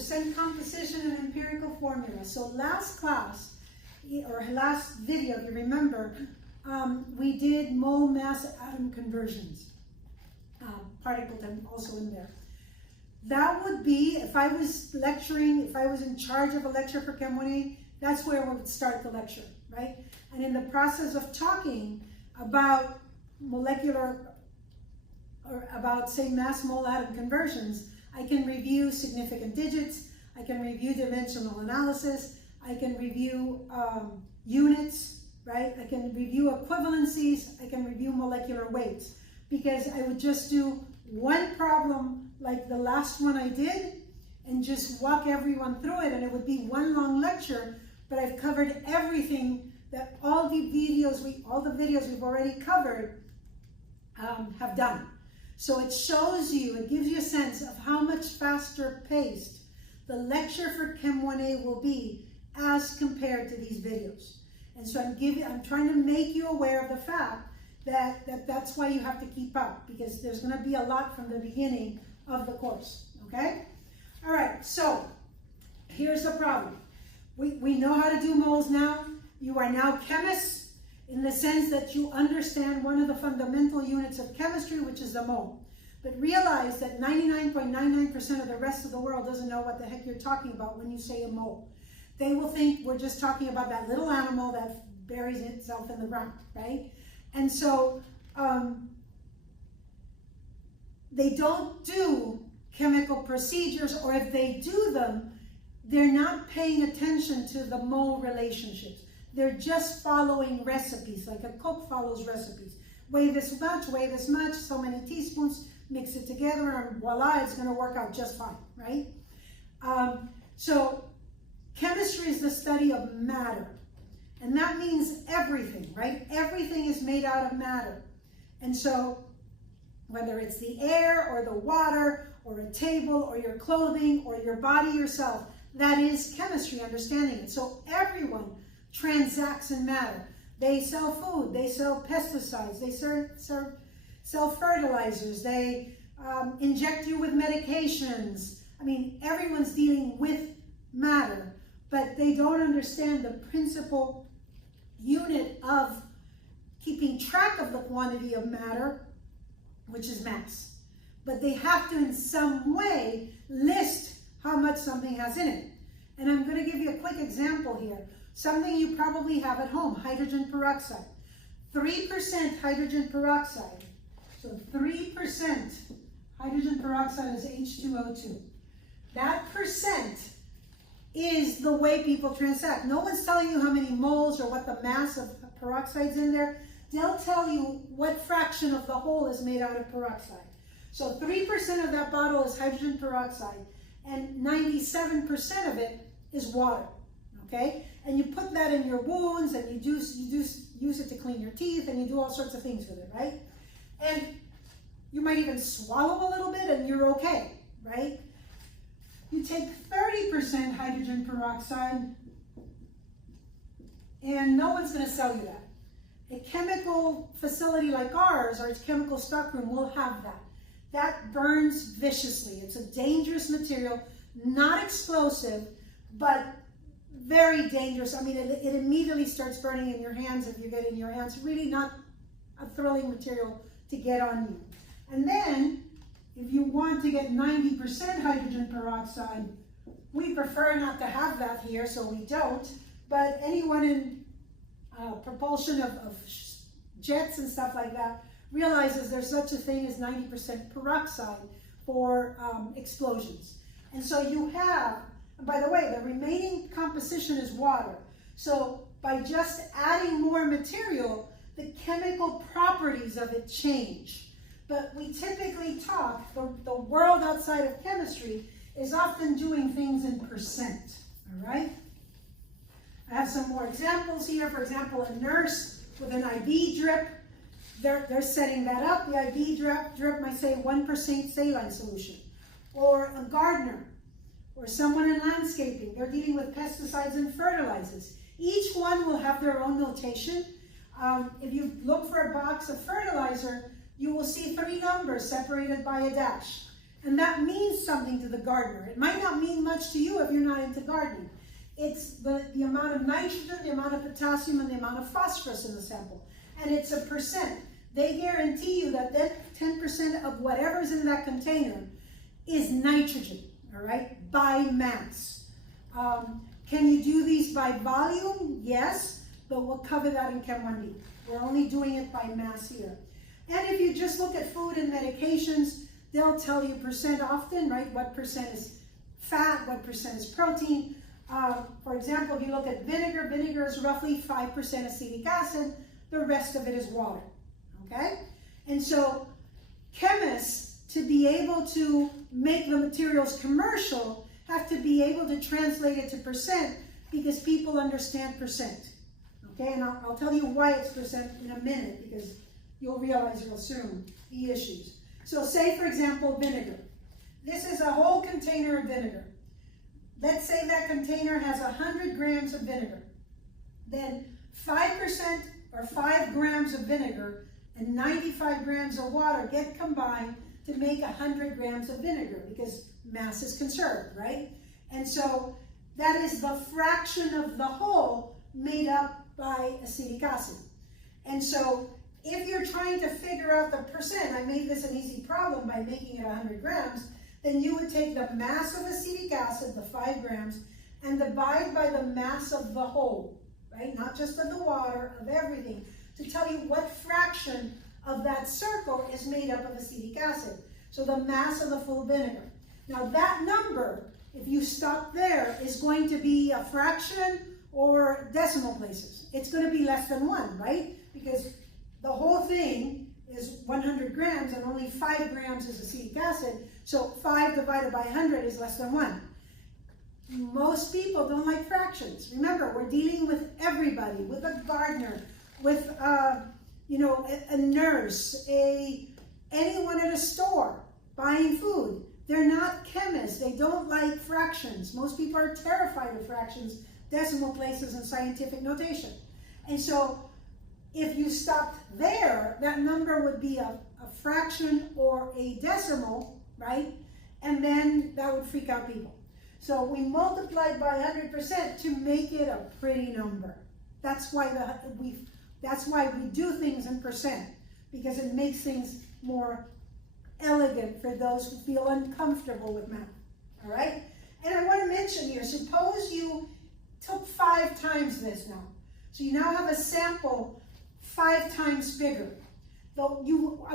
percent composition and empirical formula. So last class, or last video, if you remember, we did mole mass atom conversions. Particle time also in there. That would be, if I was lecturing, if I was in charge of a lecture for Chem 1A, that's where we would start the lecture, right? And in the process of talking about molecular, or about, say, mass mole atom conversions, I can review significant digits, I can review dimensional analysis, I can review units, right? I can review equivalencies, I can review molecular weights, because I would just do one problem like the last one I did and just walk everyone through it, and it would be one long lecture, but I've covered everything that all the videos we've already covered have done. So it shows you, it gives you a sense of how much faster paced the lecture for Chem 1A will be as compared to these videos. And so I'm trying to make you aware of the fact that's why you have to keep up, because there's going to be a lot from the beginning of the course, okay? All right, so here's the problem. We know how to do moles now. You are now chemists in the sense that you understand one of the fundamental units of chemistry, which is the mole. But realize that 99.99% of the rest of the world doesn't know what the heck you're talking about when you say a mole. They will think we're just talking about that little animal that buries itself in the ground, right? And so they don't do chemical procedures, or if they do them, they're not paying attention to the mole relationships. They're just following recipes, like a cook follows recipes. Weigh this much, so many teaspoons, mix it together, and voila, it's gonna work out just fine, right? So chemistry is the study of matter. And that means everything, right? Everything is made out of matter. And so whether it's the air or the water or a table or your clothing or your body yourself, that is chemistry, understanding it. So everyone transacts in matter. They sell food, they sell pesticides, they sell fertilizers, they inject you with medications. I mean, everyone's dealing with matter, but they don't understand the principal unit of keeping track of the quantity of matter, which is mass. But they have to, in some way, list how much something has in it. And I'm going to give you a quick example here. Something you probably have at home, hydrogen peroxide. 3% hydrogen peroxide. So 3% hydrogen peroxide is H2O2. That percent is the way people transact. No one's telling you how many moles or what the mass of peroxide's in there. They'll tell you what fraction of the whole is made out of peroxide. So 3% of that bottle is hydrogen peroxide, and 97% of it is water, okay? And you put that in your wounds, and you use it to clean your teeth, and you do all sorts of things with it, right? And you might even swallow a little bit, and you're okay, right? You take 30% hydrogen peroxide, and no one's going to sell you that. A chemical facility like ours, or its chemical stockroom, will have that. That burns viciously. It's a dangerous material, not explosive, but very dangerous. I mean, it immediately starts burning in your hands if you get it in your hands. Really not a thrilling material to get on you. And then, if you want to get 90% hydrogen peroxide, we prefer not to have that here, so we don't. But anyone in propulsion of jets and stuff like that realizes there's such a thing as 90% peroxide for explosions. And so you have, and by the way, the remaining composition is water. So by just adding more material, the chemical properties of it change. But we typically talk, the world outside of chemistry is often doing things in percent, all right? I have some more examples here. For example, a nurse with an IV drip, they're setting that up. The IV drip might say 1% saline solution. Or a gardener, or someone in landscaping, they're dealing with pesticides and fertilizers. Each one will have their own notation. If you look for a box of fertilizer, you will see 3 numbers separated by a dash. And that means something to the gardener. It might not mean much to you if you're not into gardening. It's the amount of nitrogen, the amount of potassium, and the amount of phosphorus in the sample. And it's a percent. They guarantee you that 10% of whatever's in that container is nitrogen, all right, by mass. Can you do these by volume? Yes, but we'll cover that in Chem 1D. We're only doing it by mass here. And if you just look at food and medications, they'll tell you percent often, right? What percent is fat, what percent is protein. For example, if you look at vinegar, vinegar is roughly 5% acetic acid. The rest of it is water, okay? And so chemists, to be able to make the materials commercial, have to be able to translate it to percent because people understand percent, okay? And I'll tell you why it's percent in a minute because you'll realize real soon the issues. So say, for example, vinegar. This is a whole container of vinegar. Let's say that container has 100 grams of vinegar. Then 5% or 5 grams of vinegar and 95 grams of water get combined to make 100 grams of vinegar because mass is conserved, right? And so that is the fraction of the whole made up by acetic acid. And so if you're trying to figure out the percent, I made this an easy problem by making it 100 grams, then you would take the mass of acetic acid, the 5 grams, and divide by the mass of the whole, right? Not just of the water, of everything, to tell you what fraction of that circle is made up of acetic acid. So the mass of the full vinegar. Now that number, if you stop there, is going to be a fraction or decimal places. It's going to be less than 1, right? Because the whole thing is 100 grams and only 5 grams is acetic acid. So 5 divided by 100 is less than 1. Most people don't like fractions. Remember, we're dealing with everybody, with a gardener, with a nurse, anyone at a store buying food. They're not chemists. They don't like fractions. Most people are terrified of fractions, decimal places, and scientific notation. And so if you stopped there, that number would be a fraction or a decimal, right? And then that would freak out people. So we multiplied by 100% to make it a pretty number. That's why we do things in percent, because it makes things more elegant for those who feel uncomfortable with math, all right? And I want to mention here, suppose you took 5 times this now. So you now have a sample 5 times bigger. So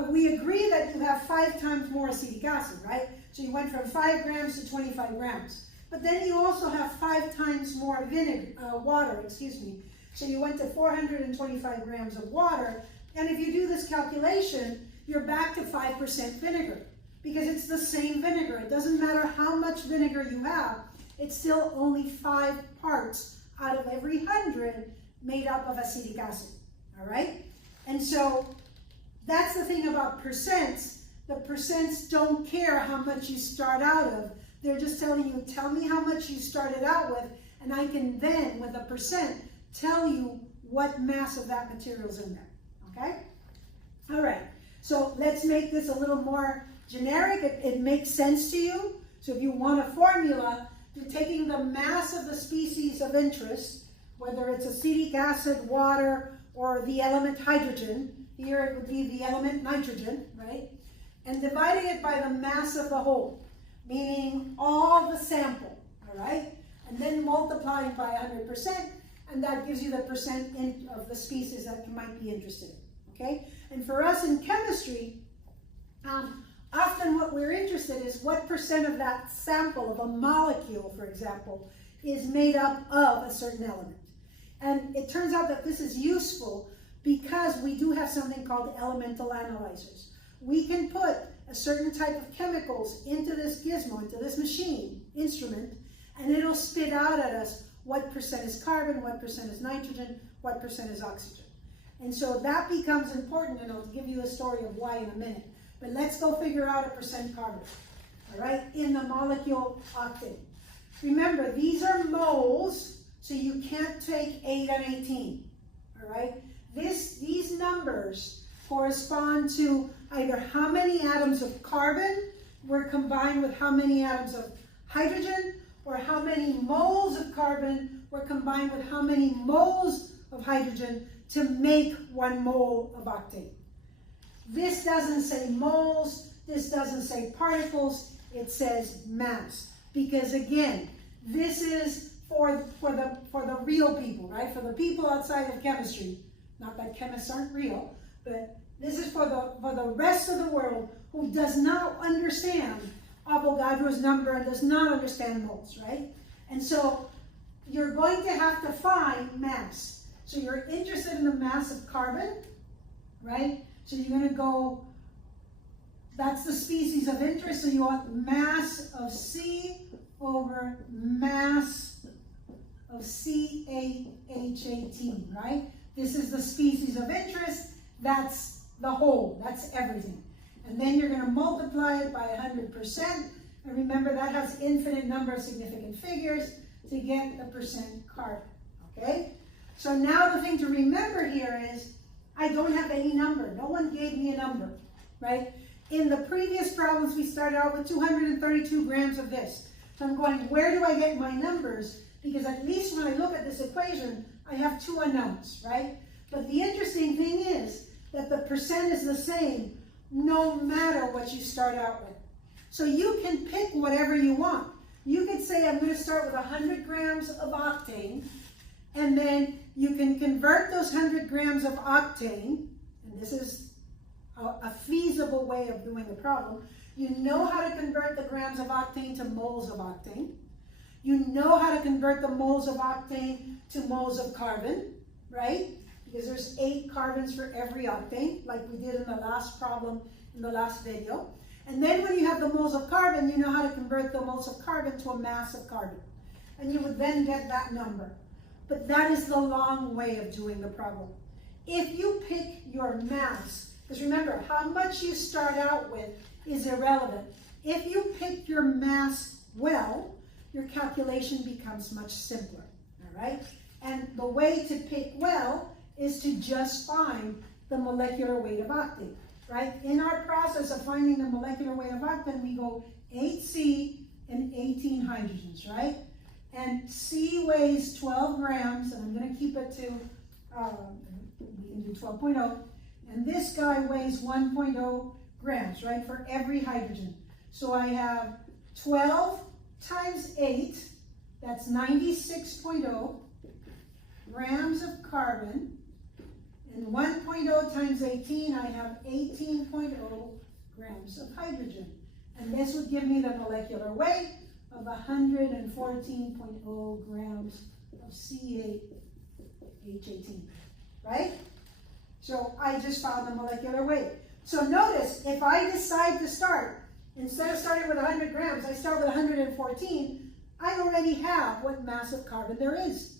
we agree that you have 5 times more acetic acid, right? So you went from 5 grams to 25 grams. But then you also have 5 times more water. So you went to 425 grams of water. And if you do this calculation, you're back to 5% vinegar because it's the same vinegar. It doesn't matter how much vinegar you have. It's still only 5 parts out of every 100 made up of acetic acid. All right? And so that's the thing about percents. The percents don't care how much you start out of. They're just telling you, tell me how much you started out with, and I can then, with a percent, tell you what mass of that material is in there. Okay? All right. So let's make this a little more generic. It makes sense to you. So if you want a formula, you're taking the mass of the species of interest, whether it's acetic acid, water, or the element hydrogen. Here it would be the element nitrogen, right? And dividing it by the mass of the whole, meaning all the sample, all right? And then multiplying by 100%, and that gives you the percent of the species that you might be interested in, okay? And for us in chemistry, often what we're interested in is what percent of that sample of a molecule, for example, is made up of a certain element. And it turns out that this is useful because we do have something called elemental analyzers. We can put a certain type of chemicals into this gizmo, into this machine, instrument, and it'll spit out at us what percent is carbon, what percent is nitrogen, what percent is oxygen. And so that becomes important, and I'll give you a story of why in a minute. But let's go figure out a percent carbon, all right, in the molecule octane. Remember, these are moles, so you can't take 8 and 18, all right? These numbers correspond to either how many atoms of carbon were combined with how many atoms of hydrogen, or how many moles of carbon were combined with how many moles of hydrogen to make 1 mole of octane. This doesn't say moles, this doesn't say particles, it says mass. Because again, this is for the real people, right? For the people outside of chemistry. Not that chemists aren't real, but this is for the rest of the world who does not understand Avogadro's number and does not understand moles, right? And so you're going to have to find mass. So you're interested in the mass of carbon, right? So you're going to go, that's the species of interest, so you want mass of C over mass of C8H18, right? This is the species of interest, that's the whole, that's everything. And then you're going to multiply it by 100%, and remember that has infinite number of significant figures to get the percent carbon, okay? So now the thing to remember here is, I don't have any number. No one gave me a number, right? In the previous problems, we started out with 232 grams of this. So I'm going, where do I get my numbers? Because at least when I look at this equation, I have 2 unknowns, right? But the interesting thing is that the percent is the same no matter what you start out with. So you can pick whatever you want. You could say, I'm going to start with 100 grams of octane, and then you can convert those 100 grams of octane, and this is a feasible way of doing the problem. You know how to convert the grams of octane to moles of octane. You know how to convert the moles of octane to moles of carbon, right? Because there's 8 carbons for every octane, like we did in the last problem in the last video. And then when you have the moles of carbon, you know how to convert the moles of carbon to a mass of carbon. And you would then get that number. But that is the long way of doing the problem. If you pick your mass, because remember, how much you start out with is irrelevant. If you pick your mass well, your calculation becomes much simpler, all right? And the way to pick well is to just find the molecular weight of octane, right? In our process of finding the molecular weight of octane, we go 8C and 18 hydrogens, right? And C weighs 12 grams, and I'm going to keep it to, we can do 12.0. And this guy weighs 1.0 grams, right, for every hydrogen. So I have 12 times 8, that's 96.0 grams of carbon. And 1.0 times 18, I have 18.0 grams of hydrogen. And this would give me the molecular weight of 114.0 grams of C8H18, right? So I just found the molecular weight. So notice, if I decide to start, instead of starting with 100 grams, I start with 114, I already have what mass of carbon there is.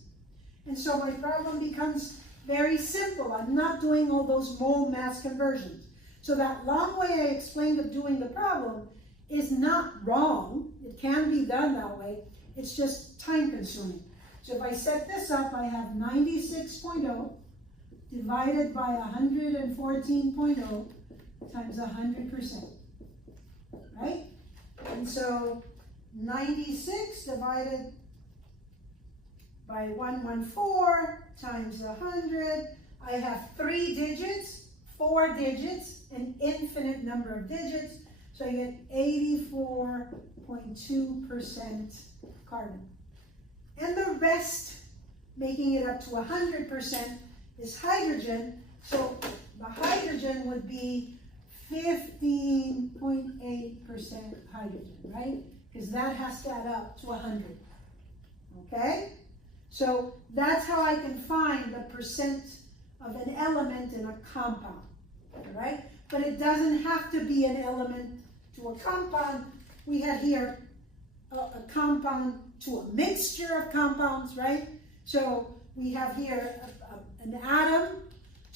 And so my problem becomes very simple. I'm not doing all those mole mass conversions. So that long way I explained of doing the problem is not wrong. It can be done that way. It's just time consuming. So if I set this up, I have 96.0 divided by 114.0 times 100%, right? And so 96 divided by 114 times 100, I have 3 digits, 4 digits, an infinite number of digits, so I get 84.2% carbon. And the rest, making it up to 100%, is hydrogen, so the hydrogen would be 15.8% hydrogen, right? Because that has to add up to 100, okay? So that's how I can find the percent of an element in a compound, all right? But it doesn't have to be an element to a compound. We have here a compound to a mixture of compounds, right? So we have here an atom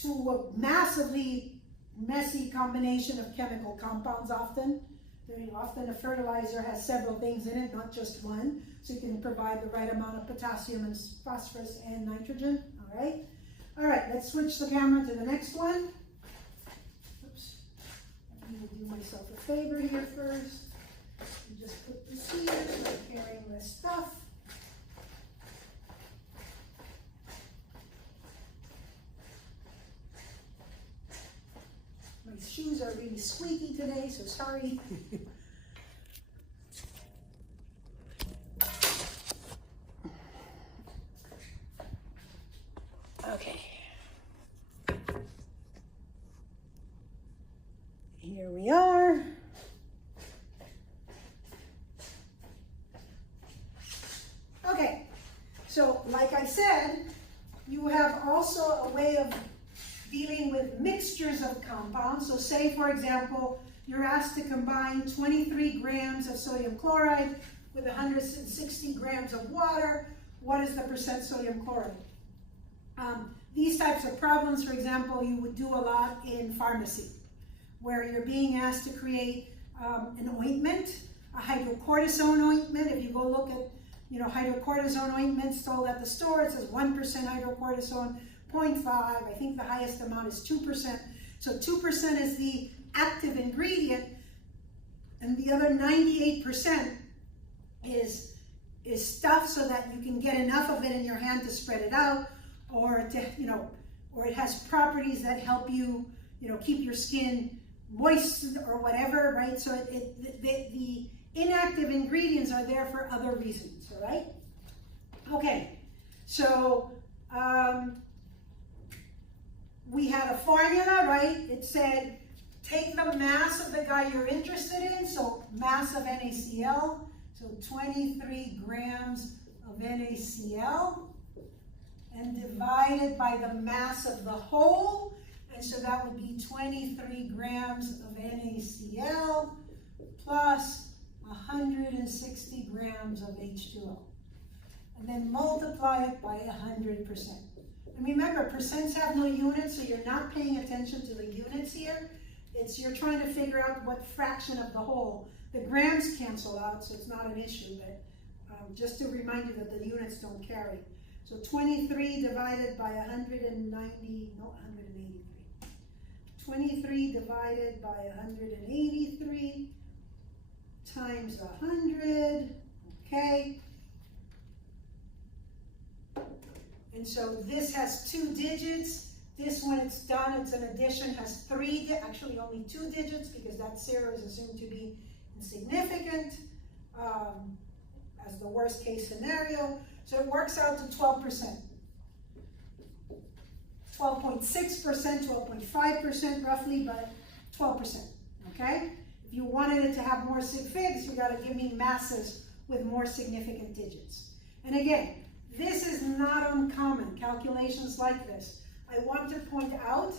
to a massively messy combination of chemical compounds often. Very often a fertilizer has several things in it, not just one. So you can provide the right amount of potassium and phosphorus and nitrogen, all right? All right, let's switch the camera to the next one. Oops, I'm gonna do myself a favor here first. You just put this here, so you're carrying less stuff. My shoes are really squeaky today, so sorry. Okay. Here we are. Okay, so like I said, you have also a way of dealing with mixtures of compounds. So say, for example, you're asked to combine 23 grams of sodium chloride with 160 grams of water. What is the percent sodium chloride? These types of problems, for example, you would do a lot in pharmacy, where you're being asked to create an ointment, a hydrocortisone ointment. If you go look at, hydrocortisone ointments sold at the store, it says 1% hydrocortisone, 0.5, I think the highest amount is 2%. So 2% is the active ingredient, and the other 98% is stuff so that you can get enough of it in your hand to spread it out, or or it has properties that help you, keep your skin moist or whatever, right? So the inactive ingredients are there for other reasons, all right? Okay, so we had a formula, right? It said, take the mass of the guy you're interested in, so mass of NaCl, so 23 grams of NaCl, and divide it by the mass of the whole, and so that would be 23 grams of NaCl plus 160 grams of H2O. And then multiply it by 100%. And remember, percents have no units, so you're not paying attention to the units here. You're trying to figure out what fraction of the whole. The grams cancel out, so it's not an issue, but just to remind you that the units don't carry. So 23 divided by 183. 23 divided by 183 times 100, okay? And so this has 2 digits. This, when it's done, it's an addition, has 3, actually only 2 digits, because that 0 is assumed to be insignificant as the worst case scenario. So it works out to 12%. 12.6%, 12.5% roughly, but 12%, okay? If you wanted it to have more sig figs, you gotta give me masses with more significant digits. And again, this is not uncommon, calculations like this. I want to point out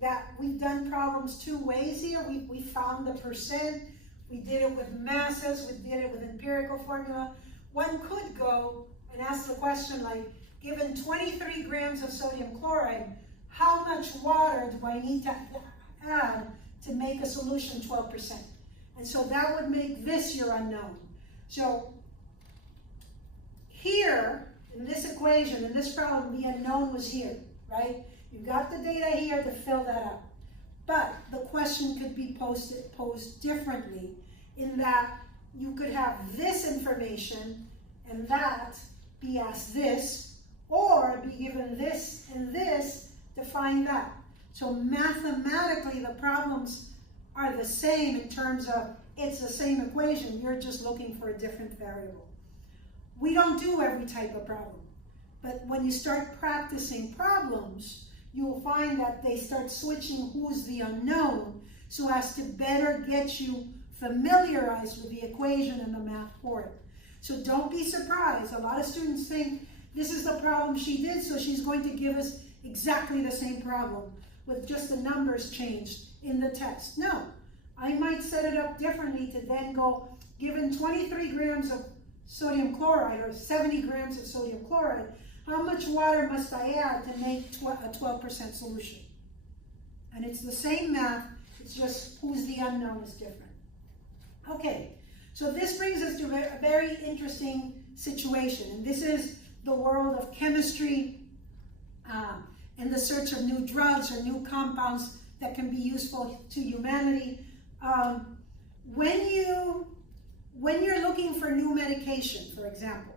that we've done problems 2 ways here. We found the percent, we did it with masses, we did it with empirical formula. One could go and ask the question like, given 23 grams of sodium chloride, how much water do I need to add to make a solution 12%? And so that would make this your unknown. So here, in this equation, in this problem, the unknown was here, right? You got the data here to fill that out. But the question could be posed differently, in that you could have this information and that be asked this, or be given this and this to find that. So mathematically, the problems are the same in terms of it's the same equation, you're just looking for a different variable. We don't do every type of problem, but when you start practicing problems, you'll find that they start switching who's the unknown so as to better get you familiarized with the equation and the math for it. So don't be surprised. A lot of students think this is the problem she did, so she's going to give us exactly the same problem with just the numbers changed in the test. No, I might set it up differently to then go, given 23 grams of sodium chloride or 70 grams of sodium chloride, how much water must I add to make a 12% solution? And it's the same math, it's just who's the unknown is different. Okay, so this brings us to a very interesting situation, and this is the world of chemistry and the search of new drugs or new compounds that can be useful to humanity. When you when you're looking for new medication, for example,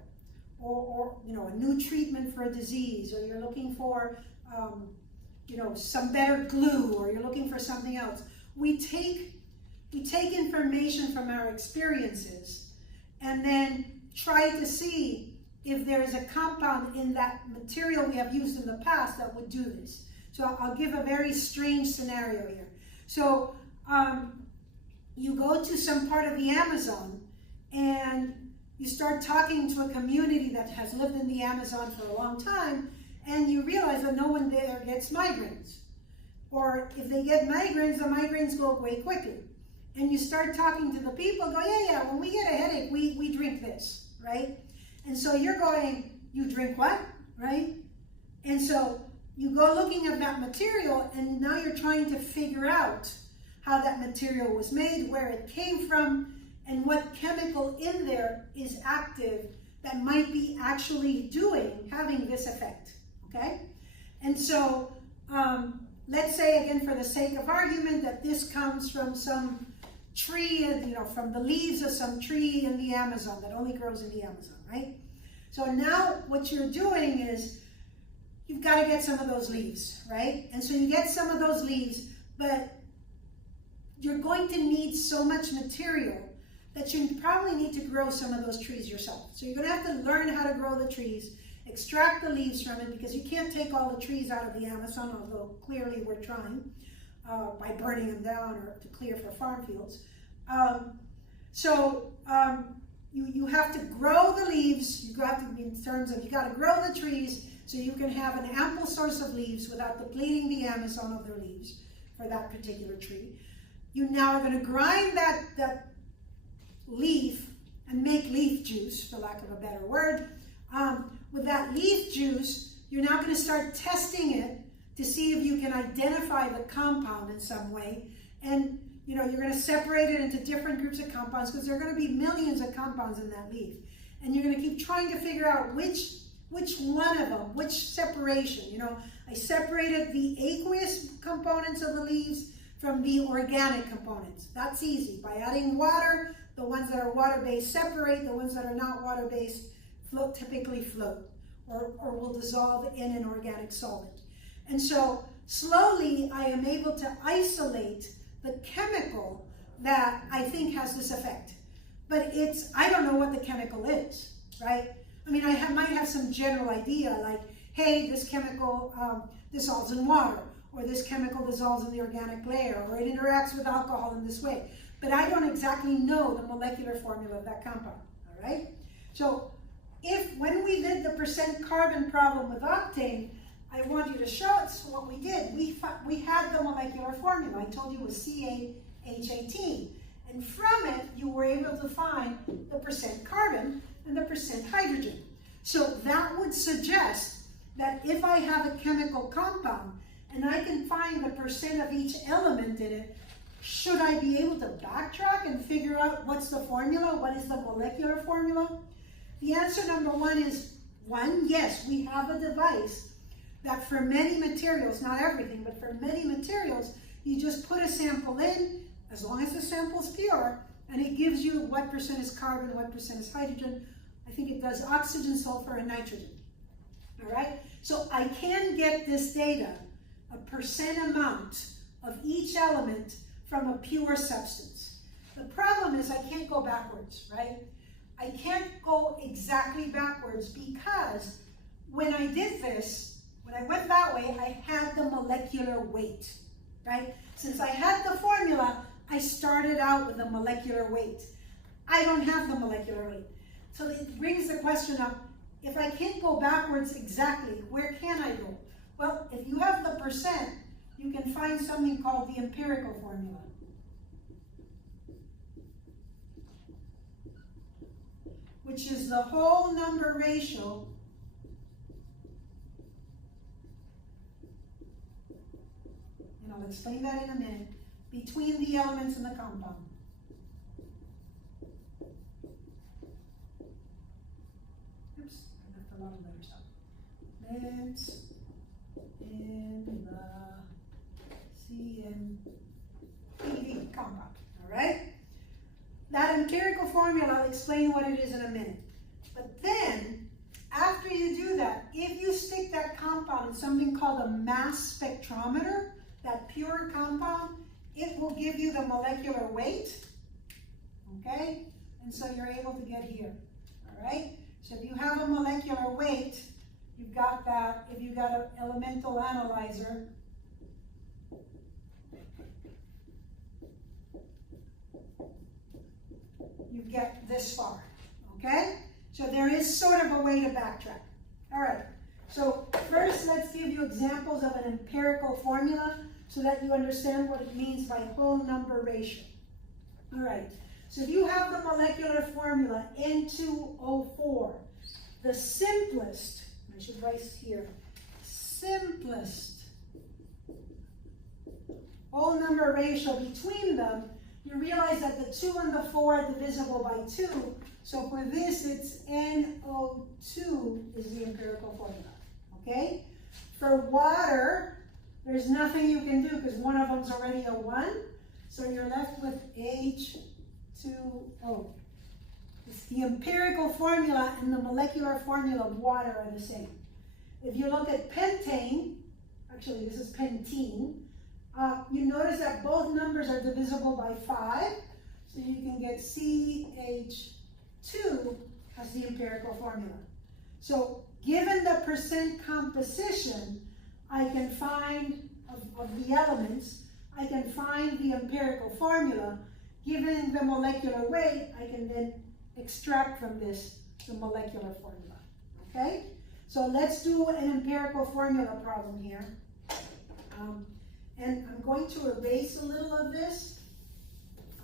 or you know, a new treatment for a disease, or you're looking for you know, some better glue, or you're looking for something else, we take information from our experiences and then try to see if there is a compound in that material we have used in the past that would do this. So I'll give a very strange scenario here. So you go to some part of the Amazon and you start talking to a community that has lived in the Amazon for a long time, and you realize that no one there gets migraines. Or if they get migraines, the migraines go away quickly. And you start talking to the people, go, yeah, when we get a headache, we drink this, right? And so you're going, you drink what, right? And so you go looking at that material, and now you're trying to figure out how that material was made, where it came from, and what chemical in there is active that might be actually having this effect, okay? And so let's say, again, for the sake of argument, that this comes from some tree, you know, from the leaves of some tree in the Amazon that only grows in the Amazon, right? So now what you're doing is you've got to get some of those leaves, right? And so you get some of those leaves, but you're going to need so much material that you probably need to grow some of those trees yourself. So you're going to have to learn how to grow the trees, extract the leaves from it, because you can't take all the trees out of the Amazon, although clearly we're trying by burning them down or to clear for farm fields. You have to grow the leaves. You got to, in terms of, you got to grow the trees so you can have an ample source of leaves without depleting the Amazon of their leaves for that particular tree. You now are going to grind that leaf and make leaf juice, for lack of a better word. With that leaf juice, you're now going to start testing it to see if you can identify the compound in some way. And you know, you're going to separate it into different groups of compounds, because there are going to be millions of compounds in that leaf. And you're going to keep trying to figure out which one of them, which separation. You know, I separated the aqueous components of the leaves from the organic components. That's easy. By adding water, the ones that are water-based separate, the ones that are not water-based typically float or will dissolve in an organic solvent. And so slowly I am able to isolate the chemical that I think has this effect. But I don't know what the chemical is, right? I mean, I might have some general idea, like, hey, this chemical dissolves in water, or this chemical dissolves in the organic layer, or it interacts with alcohol in this way. But I don't exactly know the molecular formula of that compound, all right? So when we did the percent carbon problem with octane, I want you to show us what we did. We had the molecular formula. I told you it was C8H18. And from it, you were able to find the percent carbon and the percent hydrogen. So that would suggest that if I have a chemical compound and I can find the percent of each element in it, should I be able to backtrack and figure out what's the formula? What is the molecular formula? The answer number one is, yes, we have a device that for many materials, not everything, but for many materials, you just put a sample in, as long as the sample is pure, and it gives you what percent is carbon, what percent is hydrogen. I think it does oxygen, sulfur, and nitrogen. All right? So I can get this data, a percent amount of each element from a pure substance. The problem is I can't go backwards, right? I can't go exactly backwards because when I did this, when I went that way, I had the molecular weight, right? Since I had the formula, I started out with the molecular weight. I don't have the molecular weight. So it brings the question up, if I can't go backwards exactly, where can I go? Well, if you have the percent, you can find something called the empirical formula. Which is the whole number ratio and I'll explain that in a minute, between the elements in the compound. Oops, I left a lot of letters out. Elements in the CMPD compound, all right? that empirical formula, I'll explain what it is in a minute. But then, after you do that, if you stick that compound in something called a mass spectrometer, that pure compound, it will give you the molecular weight, okay? And so you're able to get here, all right? So if you have a molecular weight, you've got that. If you've got an elemental analyzer, you get this far, okay? So there is sort of a way to backtrack. All right, so first let's give you examples of an empirical formula so that you understand what it means by whole number ratio. All right, so if you have the molecular formula N2O4, the simplest, I should write here, simplest whole number ratio between them, you realize that the 2 and the 4 are divisible by 2. So for this, it's NO2 is the empirical formula, okay? For water, there's nothing you can do because one of them's already a 1. So you're left with H2O. It's the empirical formula and the molecular formula of water are the same. If you look at pentane, actually this is pentene, you notice that both numbers are divisible by 5. So you can get CH2 as the empirical formula. So given the percent composition, I can find, of the elements, I can find the empirical formula. Given the molecular weight, I can then extract from this the molecular formula, okay? So let's do an empirical formula problem here. And I'm going to erase a little of this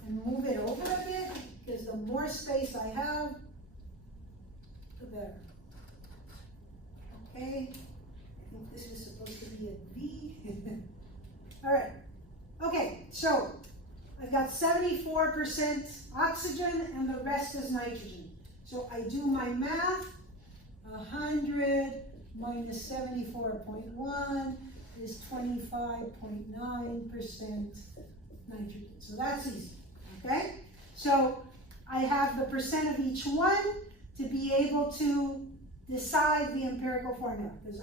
and move it over a bit, because the more space I have, the better. Okay, I think this is supposed to be a V. All right, okay, so I've got 74% oxygen and the rest is nitrogen. So I do my math, 100 minus 74.1 is 25.9% nitrogen. So that's easy, okay? So I have the percent of each one to be able to decide the empirical formula, because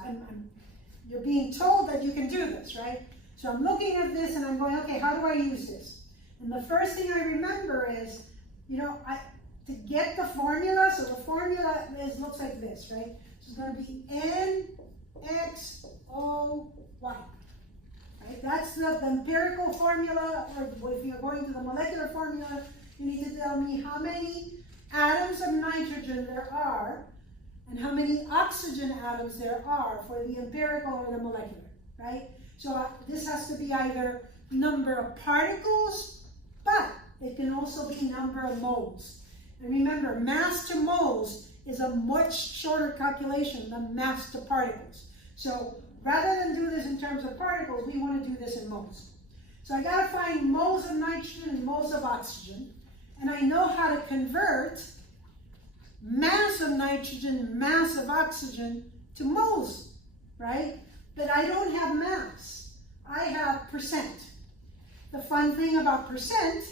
you're being told that you can do this, right? So I'm looking at this and I'm going, okay, how do I use this? And the first thing I remember is, you know, to get the formula, so the formula looks like this, right? So it's going to be NXOY, right? That's the empirical formula, or if you're going to the molecular formula, you need to tell me how many atoms of nitrogen there are and how many oxygen atoms there are for the empirical or the molecular, right? So this has to be either number of particles, but it can also be number of moles. And remember, mass to moles is a much shorter calculation than mass to particles. So rather than do this in terms of particles, we want to do this in moles. So I got to find moles of nitrogen and moles of oxygen, and I know how to convert mass of nitrogen, mass of oxygen to moles, right? But I don't have mass. I have percent. The fun thing about percent,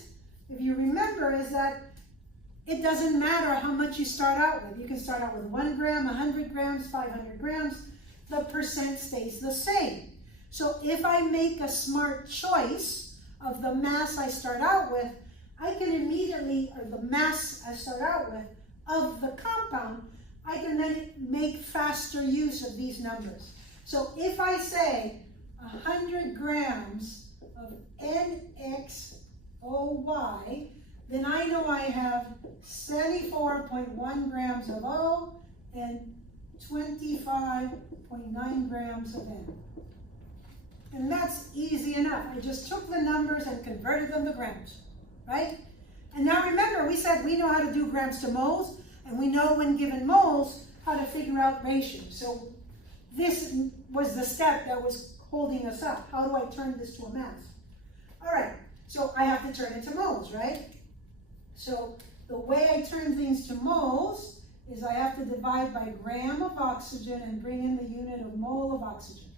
if you remember, is that it doesn't matter how much you start out with. You can start out with 1 gram, 100 grams, 500 grams. The percent stays the same. So if I make a smart choice of the mass I start out with, I can immediately, or the mass I start out with of the compound, I can then make faster use of these numbers. So if I say 100 grams of NXOY, then I know I have 74.1 grams of O and 25.9 grams of N. And that's easy enough. I just took the numbers and converted them to grams, right? And now remember, we said we know how to do grams to moles, and we know when given moles how to figure out ratios. So this was the step that was holding us up. How do I turn this to a mass? All right, so I have to turn it to moles, right? So the way I turn things to moles is I have to divide by gram of oxygen and bring in the unit of mole of oxygen,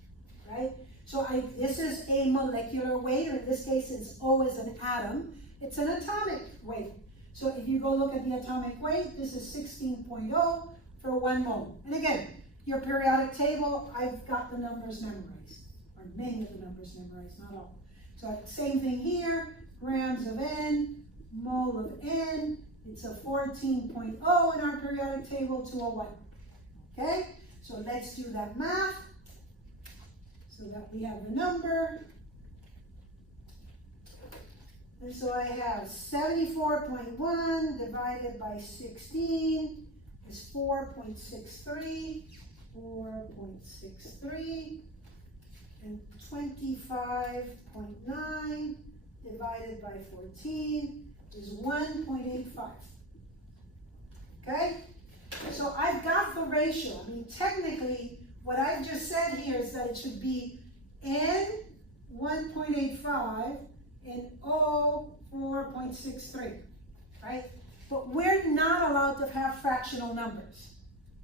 right? So this is a molecular weight, or in this case, since O is an atom, it's an atomic weight. So if you go look at the atomic weight, this is 16.0 for 1 mole. And again, your periodic table, I've got the numbers memorized, or many of the numbers memorized, not all. So same thing here, grams of N, mole of N, it's a 14.0 in our periodic table, 201. Okay, so let's do that math so that we have the number. And so I have 74.1 divided by 16 is 4.63, 4.63, and 25.9 divided by 14 is 1.85. Okay? So I've got the ratio. I mean, technically, what I've just said here is that it should be N 1.85 and O 4.63, right? But we're not allowed to have fractional numbers,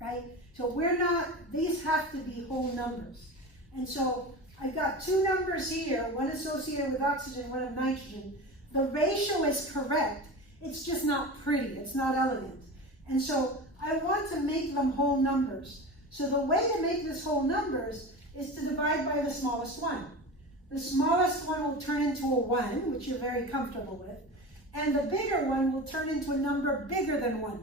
right? So we're not, these have to be whole numbers. And so I've got 2 numbers here, one associated with oxygen, one of nitrogen. The ratio is correct, it's just not pretty, it's not elegant. And so I want to make them whole numbers. So the way to make this whole numbers is to divide by the smallest one. The smallest one will turn into a 1, which you're very comfortable with, and the bigger one will turn into a number bigger than 1.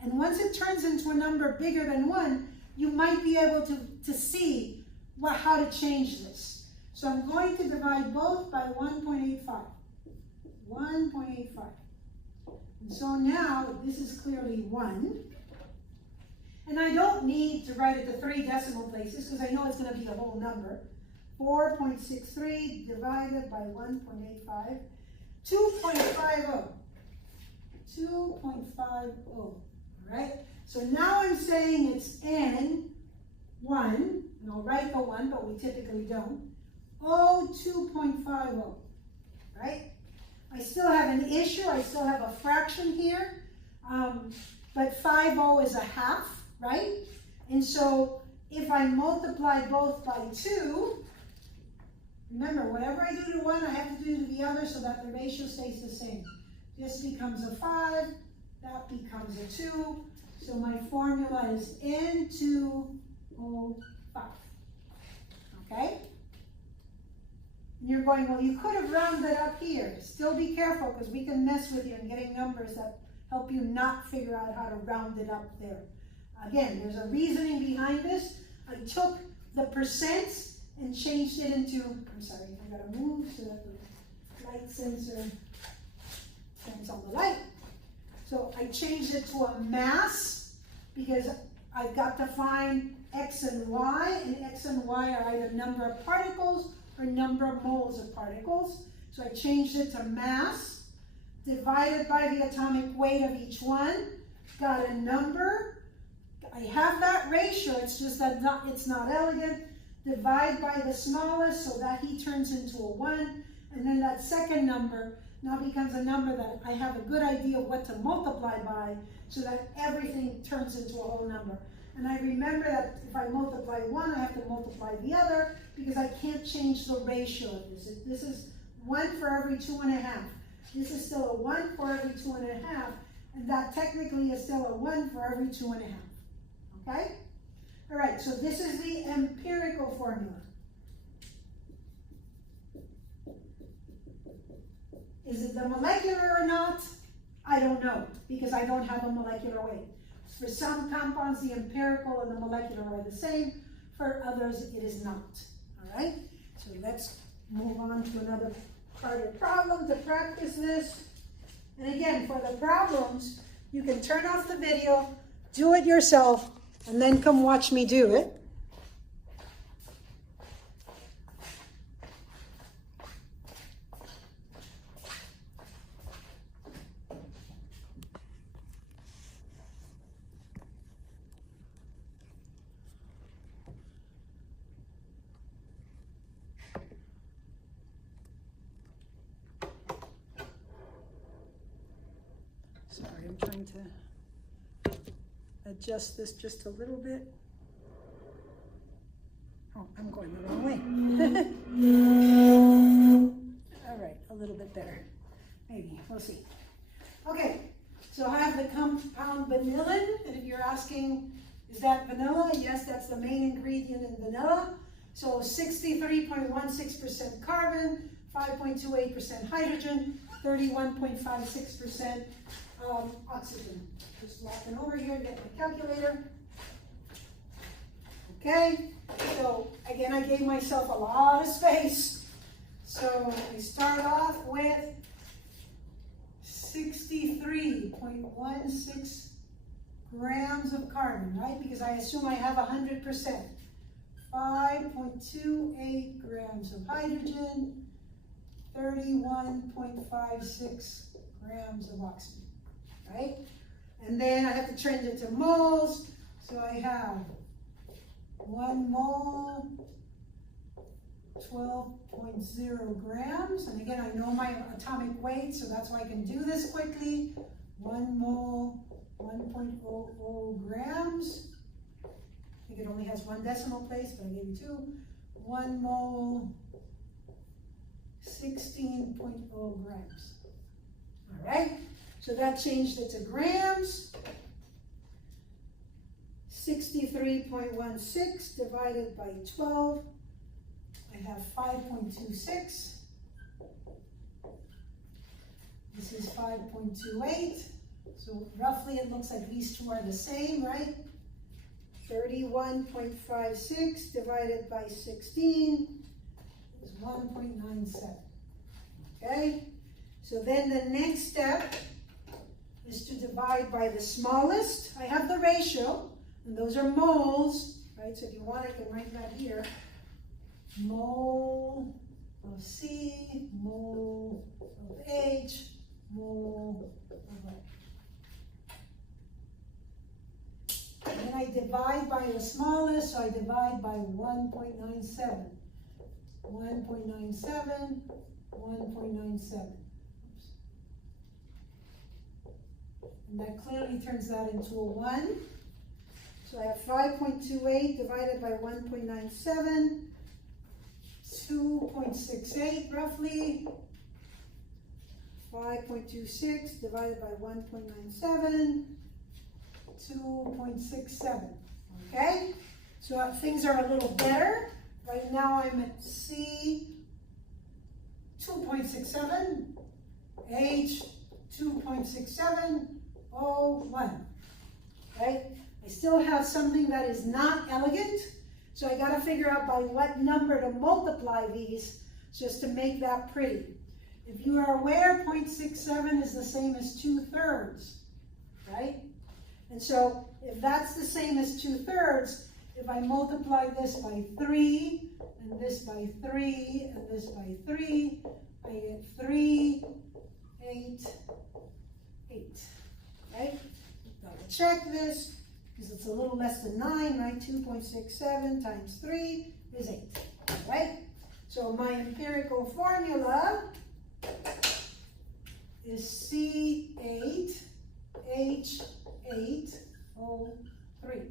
And once it turns into a number bigger than 1, you might be able to see how to change this. So I'm going to divide both by 1.85. 1.85. And so now this is clearly 1. And I don't need to write it to 3 decimal places because I know it's going to be a whole number. 4.63 divided by 1.85, 2.50. 2.50. All right? So now I'm saying it's N, 1, and I'll write the 1, but we typically don't. O, 2.50. Right? I still have an issue. I still have a fraction here. But 50 is a half, right? And so if I multiply both by 2, remember, whatever I do to one, I have to do to the other so that the ratio stays the same. This becomes a 5, that becomes a 2. So my formula is N2O5. Okay? And you're going, well, you could have rounded up here. Still be careful because we can mess with you in getting numbers that help you not figure out how to round it up there. Again, there's a reasoning behind this. I took the percents and changed it into, I'm sorry, I gotta move so that the light sensor turns on the light. So I changed it to a mass because I've got to find X and Y, and X and Y are either number of particles or number of moles of particles. So I changed it to mass, divided by the atomic weight of each one, got a number. I have that ratio, it's just that it's not elegant. Divide by the smallest, so that he turns into a 1, and then that second number now becomes a number that I have a good idea of what to multiply by, so that everything turns into a whole number. And I remember that if I multiply 1, I have to multiply the other, because I can't change the ratio of this. This is 1 for every 2.5. This is still a 1 for every 2.5, and that technically is still a 1 for every 2.5. Okay? All right, so this is the empirical formula. Is it the molecular or not? I don't know, because I don't have a molecular weight. For some compounds, the empirical and the molecular are the same. For others, it is not. All right? So let's move on to another part of the problem to practice this. And again, for the problems, you can turn off the video, do it yourself, and then come watch me do it. Sorry, I'm trying to adjust this just a little bit. Oh, I'm going the wrong way. All right, a little bit better. Maybe, we'll see. Okay, So I have the compound vanillin, and if you're asking, is that vanilla? Yes, that's the main ingredient in vanilla. So 63.16% carbon, 5.28% hydrogen, 31.56% oxygen. Just walking over here, get my calculator. Okay, so again, I gave myself a lot of space. So we start off with 63.16 grams of carbon, right? Because I assume I have 100%. 5.28 grams of hydrogen, 31.56 grams of oxygen, right? And then I have to change it to moles. So I have 1 mole, 12.0 grams. And again, I know my atomic weight, so that's why I can do this quickly. 1 mole, 1.00 grams. I think it only has 1 decimal place, but I gave you 2. 1 mole, 16.0 grams. All right, so that changed it to grams. 63.16 divided by 12. I have 5.26. This is 5.28. So roughly it looks like these two are the same, right? 31.56 divided by 16 is 1.97. Okay? So then the next step is to divide by the smallest. I have the ratio, and those are moles, right? So if you want, I can write that here. Mole of C, mole of H, mole of O. And then I divide by the smallest, so I divide by 1.97. 1.97, 1.97. And that clearly turns that into a 1. So I have 5.28 divided by 1.97, 2.68 roughly. 5.26 divided by 1.97, 2.67. Okay? So things are a little better. Right now I'm at C, 2.67, H, 2.67, O, 1. Right? I still have something that is not elegant, so I got to figure out by what number to multiply these just to make that pretty. If you are aware, 0.67 is the same as 2/3, right? And so if that's the same as 2/3, if I multiply this by 3, and this by 3, and this by 3, I get 3, 8, 8, right? Double check this, because it's a little less than 9, right? 2.67 times 3 is 8, right? So my empirical formula is C8H8O3.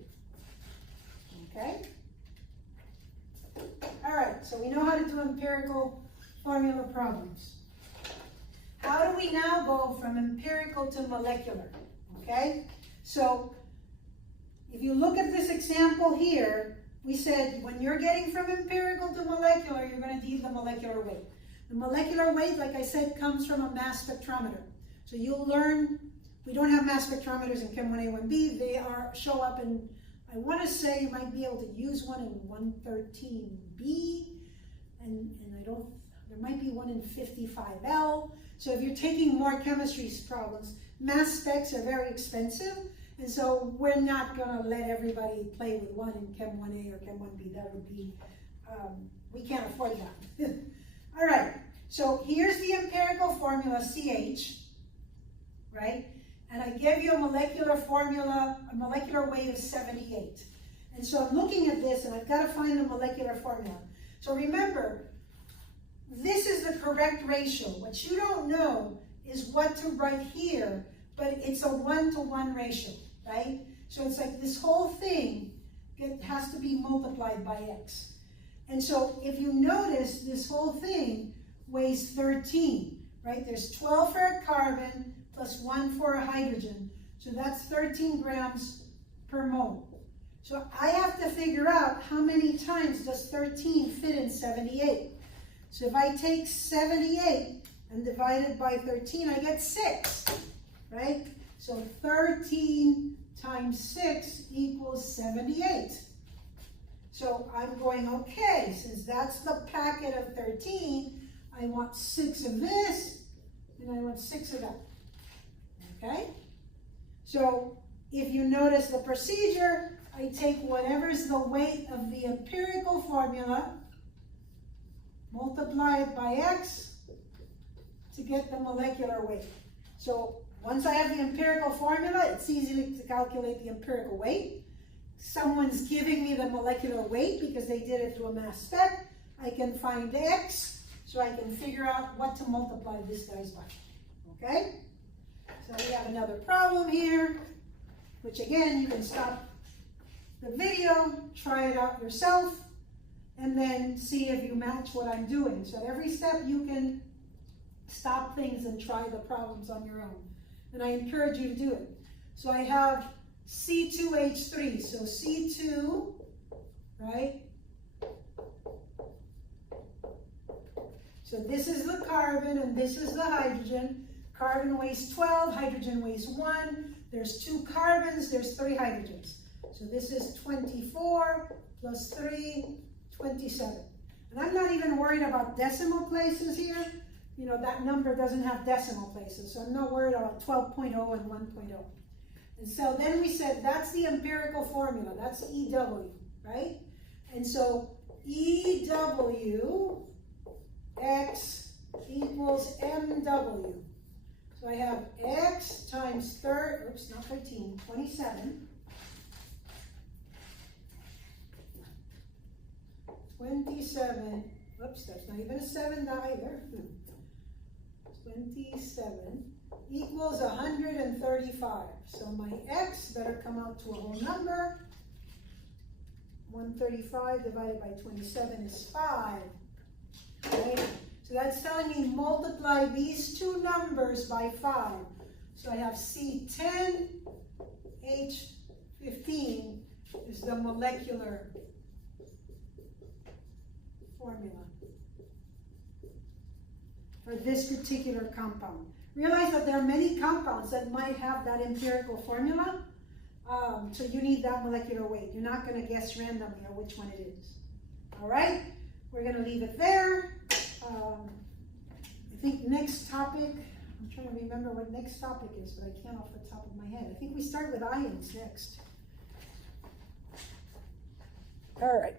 Okay? All right, so we know how to do empirical formula problems. How do we now go from empirical to molecular? Okay? So if you look at this example here, we said when you're getting from empirical to molecular, you're going to need the molecular weight. The molecular weight, like I said, comes from a mass spectrometer. So you'll learn, we don't have mass spectrometers in Chem 1A, 1B. They show up in, I want to say you might be able to use one in 113B, and there might be one in 55L. So if you're taking more chemistry problems, mass specs are very expensive, and so we're not going to let everybody play with one in Chem 1A or Chem 1B. That would be, we can't afford that. All right, so here's the empirical formula, CH, right? And I gave you a molecular formula, a molecular weight of 78. And so I'm looking at this, and I've got to find the molecular formula. So remember, this is the correct ratio. What you don't know is what to write here, but it's a 1-to-1 ratio, right? So it's like this whole thing has to be multiplied by X. And so if you notice, this whole thing weighs 13, right? There's 12 for a carbon, plus 1 for a hydrogen. So that's 13 grams per mole. So I have to figure out how many times does 13 fit in 78. So if I take 78 and divide it by 13, I get 6, right? So 13 times 6 equals 78. So I'm going, okay, since that's the packet of 13, I want 6 of this, and I want 6 of that, okay? So if you notice the procedure, I take whatever's the weight of the empirical formula, multiply it by X to get the molecular weight. So once I have the empirical formula, it's easy to calculate the empirical weight. Someone's giving me the molecular weight because they did it through a mass spec. I can find X, so I can figure out what to multiply this guy's by, okay? So we have another problem here, which again, you can stop the video, try it out yourself, and then see if you match what I'm doing. So at every step, you can stop things and try the problems on your own. And I encourage you to do it. So I have C2H3, so C2, right? So this is the carbon and this is the hydrogen. Carbon weighs 12, hydrogen weighs 1. There's 2 carbons, there's 3 hydrogens. So this is 24 plus 3, 27. And I'm not even worried about decimal places here. You know, that number doesn't have decimal places, so I'm not worried about 12.0 and 1.0. And so then we said that's the empirical formula, that's EW, right? And so EW X equals MW. So I have X times 27. 27, whoops, that's not even a 7 either. 27 equals 135. So my X better come out to a whole number. 135 divided by 27 is 5. Okay? So that's telling me multiply these two numbers by 5. So I have C10H15 is the molecular formula for this particular compound. Realize that there are many compounds that might have that empirical formula, so you need that molecular weight. You're not going to guess randomly which one it is. All right, we're going to leave it there. I think next topic, I'm trying to remember what next topic is, but I can't off the top of my head. I think we start with ions next. All right.